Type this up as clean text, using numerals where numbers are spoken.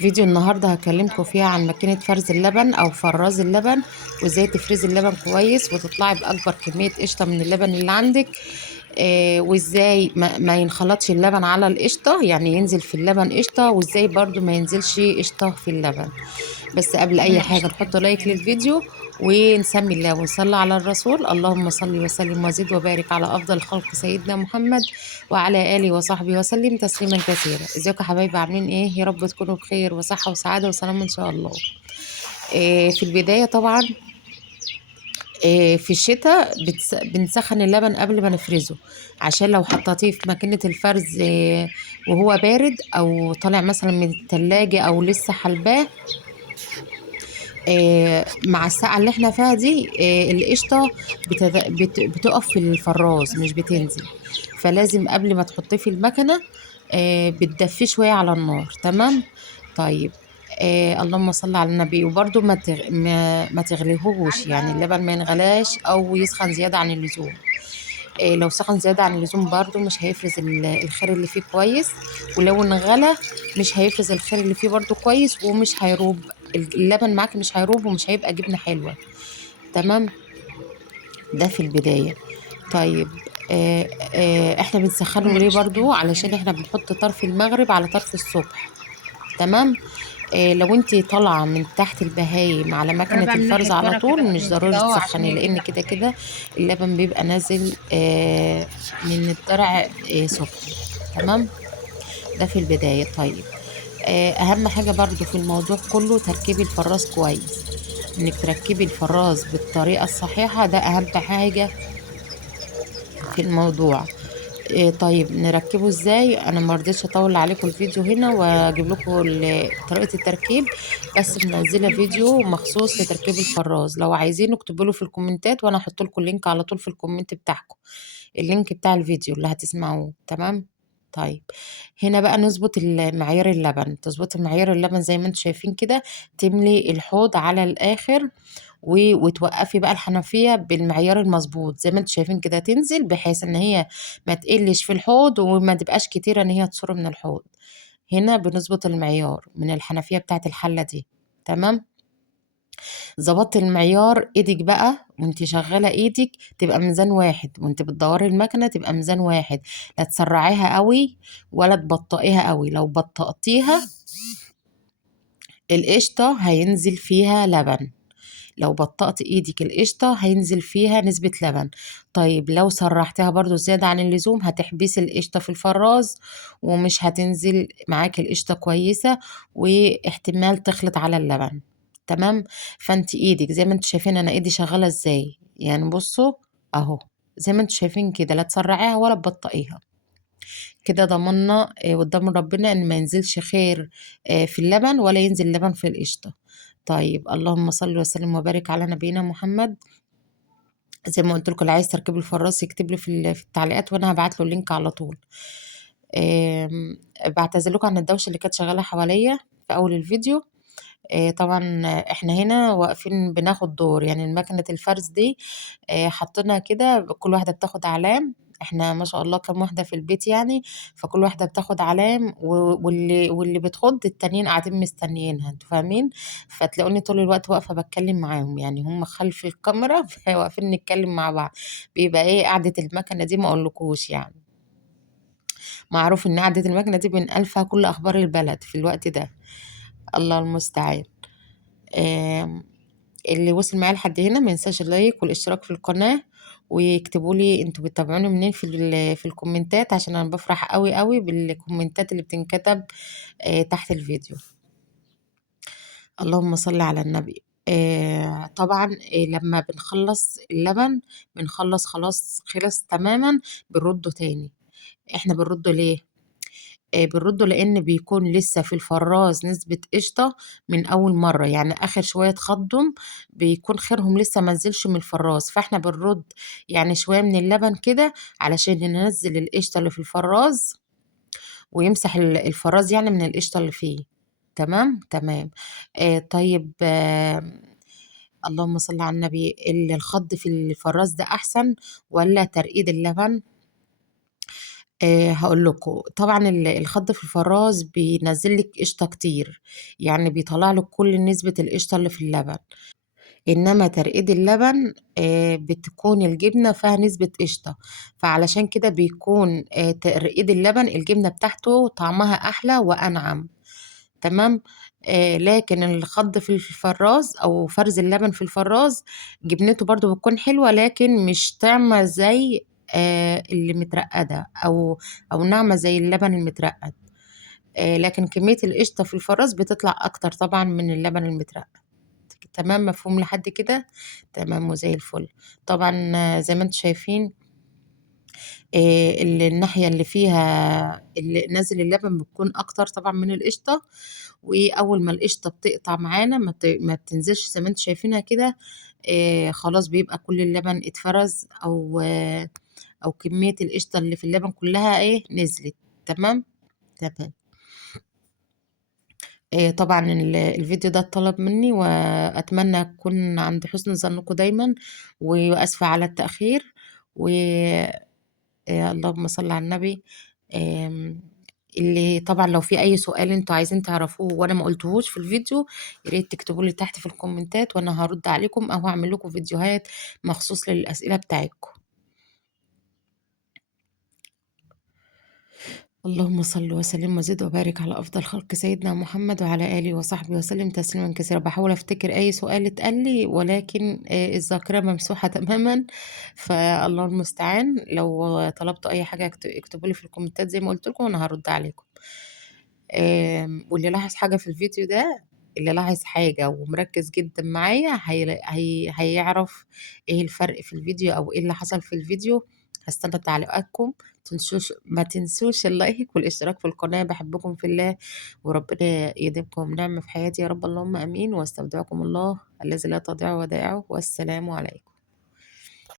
فيديو النهاردة هكلمكم فيها عن ماكينة فرز اللبن أو فراز اللبن، وازاي تفرزي اللبن كويس وتطلعي بأكبر كمية قشطة من اللبن اللي عندك. وازاي ما ينخلطش اللبن على القشطة، يعني ينزل في اللبن قشطة، وازاي برضو ما ينزلش قشطة في اللبن. بس قبل أي حاجة ماشي نحط لايك للفيديو ونسمي الله ونصلي على الرسول. اللهم صل وسلم وزد وبارك على أفضل خلق سيدنا محمد وعلى آله وصحبه وسلم تسليما كثيرا. ازيكم يا حبايبي، عاملين ايه؟ يا رب تكونوا بخير وصحة وسعادة وسلام ان شاء الله. في البداية طبعا، في الشتاء بنسخن اللبن قبل ما نفرزه، عشان لو حطيتيه في ماكينة الفرز وهو بارد او طالع مثلا من التلاجة او لسه حلباه، مع الساعة اللي احنا فيها دي القشطة بتقف في الفراز مش بتنزل. فلازم قبل ما تحطيه في المكنة بتدفيه شوية على النار. تمام. طيب. اللهم صل على النبي. وبرده ما تغليهوش، يعني اللبن ما ينغلاش او يسخن زيادة عن اللزوم. لو سخن زيادة عن اللزوم برضو مش هيفرز الخير اللي فيه كويس، ولو انغلى مش هيفرز الخير اللي فيه برضو كويس، ومش هيروب اللبن معاك، مش هيروب ومش هيبقى جبنة حلوة. تمام. ده في البداية. طيب. احنا بنسخنه ليه ماشي برضو؟ علشان احنا بنحط طرف المغرب على طرف الصبح. تمام. لو انت طالعه من تحت البهايم على انا مكنه بقى من الفرز ناحية على ورا كده طول مش من كده ضروري اهو عشان تسخني، يجي لان تحت. كده كده اللبن بيبقى نازل من الضرع سخن. تمام. ده في البدايه. طيب. اهم حاجه برضو في الموضوع كله تركيب الفراز كويس، انك تركبي الفراز بالطريقه الصحيحه، ده اهم حاجه في الموضوع. طيب نركبه ازاي؟ انا ما رضيتش اطول عليكم الفيديو هنا واجيب لكم طريقة التركيب، بس منزله فيديو مخصوص لتركيب الفراز. لو عايزينه اكتبوا له في الكومنتات وانا هحط لكم اللينك على طول في الكومنت بتاعكم، اللينك بتاع الفيديو اللي هتسمعوه. تمام. طيب. هنا بقى نظبط معيار اللبن. تظبطي معيار اللبن زي ما انتم شايفين كده، تملي الحوض على الاخر وتوقفي بقى الحنفية بالمعيار المظبوط زي ما انتم شايفين كده، تنزل بحيث ان هي ما تقلش في الحوض وما تبقاش كتيرة ان هي تصر من الحوض. هنا بنظبط المعيار من الحنفية بتاعت الحلة دي. تمام. ظبطت المعيار، ايدك بقى وانت شغالة ايدك تبقى ميزان واحد، وانت بتدوري المكنة تبقى ميزان واحد. لا تسرعيها قوي ولا تبطئيها قوي. لو بطأتيها القشطة هينزل فيها لبن، لو بطأت ايدك القشطة هينزل فيها نسبة لبن. طيب لو سرحتها برضو زيادة عن اللزوم هتحبسي القشطة في الفراز ومش هتنزل معاك القشطة كويسة، واحتمال تخلط على اللبن. تمام. فانت ايدك زي ما انت شايفين، انا ايدي شغالة ازاي يعني، بصوا اهو، زي ما انتم شايفين كده، لا تسرعيها ولا تبطئيها. كده ضمننا قدام ربنا ان ما ينزلش خير في اللبن ولا ينزل لبن في القشطة. طيب اللهم صل وسلم وبارك على نبينا محمد. زي ما قلت لكم، اللي عايز تركيب الفراس يكتب لي في التعليقات وانا هبعت له اللينك على طول. بعتذر لكم عن الدوشه اللي كانت شغاله حواليا في اول الفيديو. طبعا احنا هنا واقفين بناخد دور، يعني مكنة الفرز دي حطينا كده، كل واحدة بتاخد علام. احنا ما شاء الله كم واحدة في البيت يعني، فكل واحدة بتاخد علام واللي بتخض التانيين قاعدين مستنيينها، انتوا فاهمين. فتلاقوني طول الوقت واقفة بتكلم معاهم، يعني هم خلف الكاميرا واقفين نتكلم مع بعض. بيبقى ايه قعدة المكنة دي؟ ما اقولكوش يعني. معروف ان قعدة المكنة دي بنقال فيها كل اخبار البلد في الوقت ده. الله المستعان. آم، اللي وصل معايا لحد هنا ما ينساش اللايك والاشتراك في القناة، ويكتبوا لي انتوا بتتابعوني منين في الكومنتات، عشان انا بفرح قوي قوي بالكومنتات اللي بتنكتب تحت الفيديو. اللهم صل على النبي. طبعا لما بنخلص اللبن، بنخلص خلاص خلص تماما، بنرده تاني. احنا بنرده ليه؟ بنرده لان بيكون لسه في الفراز نسبة قشطة من اول مرة، يعني اخر شوية خضم بيكون خيرهم لسه منزلش من الفراز، فاحنا بنرد يعني شوية من اللبن كده علشان ننزل القشطة اللي في الفراز، ويمسح الفراز يعني من القشطة اللي فيه. تمام تمام. طيب. اللهم صل على النبي. الخض في الفراز ده احسن ولا ترقيد اللبن؟ هاقول لكم، طبعًا الخَض في الفرّاز بينزّل لِك قشطة كتير، يعني بيطلّع لِك كل نسبة القشطة اللي في اللبن، إنّما ترقيد اللبن بتكون الجبنة فيها نسبة قشطة، فعلشان كده بيكون ترقيد اللبن الجبنة بتاعته طعمها أحلى وأنعم، تمام. لكن الخَض في الفرّاز أو فرز اللبن في الفرّاز جبنته برضه بتكون حلوة، لكن مش طعمة زي اللي مترقّدة أو ناعمة زي اللبن المترقّد. لكن كمية القشطة في الفرّاز بتطلع أكتر طبعًا من اللبن المترقّد. تمام، مفهوم لحد كده؟ تمام وزي الفل. طبعًا زي ما أنتم شايفين الناحية اللي فيها اللي نازل اللبن بتكون أكتر طبعًا من القشطة، وأول ما القشطة بتقطع معانا ما بتنزلش زي ما أنتم شايفينها كده، خلاص بيبقى كل اللبن اتفرز أو كمية القشطة اللي في اللبن كلّها نزلت، تمام. تمام. طبعًا الفيديو ده اتطلب منّي وأتمنى أكون عند حُسن ظنكم دايمًا، وآسفة على التأخير، و اللهم صل على النبي. آمم اللي طبعًا لو في أي سؤال أنتم عايزين تعرفوه وأنا ما قُلتهوش في الفيديو، يا ريت تكتبوا لي تحت في الكومنتات وأنا هارُد عليكم أو هاعمل لكم فيديوهات مخصوص للأسئلة بتاعتكم. اللهم صل وسلم وزد وبارك على أفضل خلق سيدنا محمد وعلى آله وصحبه وسلم تسليما كثيرا. باحاول أفتكر أي سؤال اتقال لي ولكن الذاكرة ممسوحة تمامًا، فالله المستعان. لو طلبتوا أي حاجة اكتبوا لي في الكومنتات زي ما قُلت لكم وأنا هارُد عليكم. واللي لاحظ حاجة في الفيديو ده، اللي لاحظ حاجة ومركّز جدًا معايا هيعرف إيه الفرق في الفيديو أو إيه اللي حصل في الفيديو. هاستنى تعليقاتكم، ما تنسوش اللايك والاشتراك في القناة. باحبكم في الله، وربنا يديمكم نعمة في حياتي يا رب اللهم آمين، واستودعكم الله الذي لا تضيع ودائعه، والسلام عليكم.